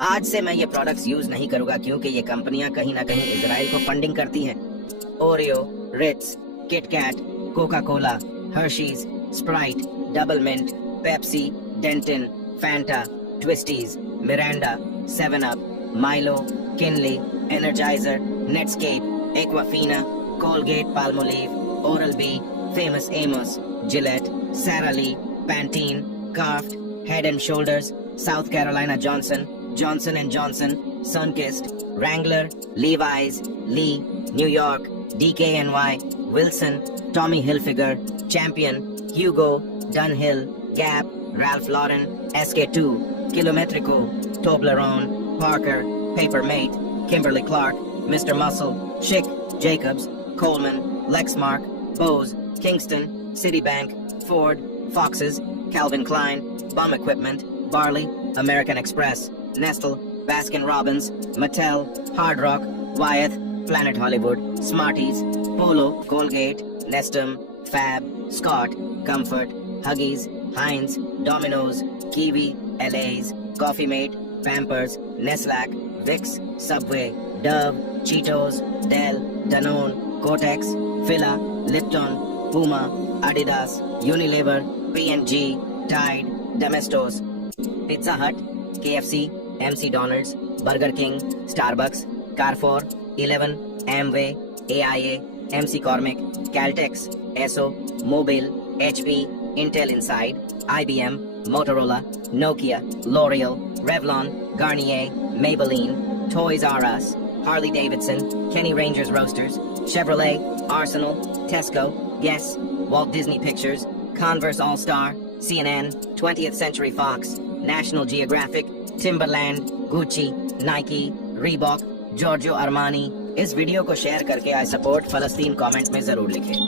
आज से मैं ये प्रोडक्ट्स यूज नहीं करूंगा क्योंकि ये कंपनियां कहीं ना कहीं इजराइल को फंडिंग करती हैं। Oreo, Ritz, KitKat, Coca Cola, Hershey's, Sprite, Double Mint, Pepsi, Dentyne, Fanta, Twisties, Mirinda, 7 up, Milo, Kinley, Energizer, Netscape, Aquafina, Colgate Palmolive, Oral B, Famous Amos, Gillette, Sara Lee, Pantene, Kraft, Head and Shoulders, South Carolina Johnson, Johnson and Johnson, Sunkist, Wrangler, Levi's, Lee, New York, DKNY, Wilson, Tommy Hilfiger, Champion, Hugo, Dunhill, Gap, Ralph Lauren, SK2, Kilometrico, Toblerone, Parker, Papermate, Kimberly Clark, Mr. Muscle, Schick, Jacobs, Coleman, Lexmark, Bose, Kingston, Citibank, Ford, Foxes, Calvin Klein, Bum Equipment, Barley, American Express, Nestle, Baskin-Robbins, Mattel, Hard Rock, Wyeth, Planet Hollywood, Smarties, Polo, Colgate, Nestum, Fab, Scott, Comfort, Huggies, Heinz, Domino's, Kiwi, LA's, Coffee Mate, Pampers, Neslac, Vicks, Subway, Dove, Cheetos, Dell, Danone, Kotex, Fila, Lipton, Puma, Adidas, Unilever, P&G, Tide, Domestos, Pizza Hut, KFC, MC Donald's, Burger King, Starbucks, Carrefour, 11, Amway, AIA, MC Cormick, Caltex, Esso, Mobile, HP, Intel Inside, IBM, Motorola, Nokia, L'Oreal, Revlon, Garnier, Maybelline, Toys R Us, Harley Davidson, Kenny Rangers Roasters, Chevrolet, Arsenal, Tesco, Guess, Walt Disney Pictures, Converse All-Star, CNN, 20th Century Fox, National Geographic, Timberland, Gucci, Nike, Reebok, Giorgio Armani। इस video को share करके I support फलस्तीन comment में जरूर लिखें।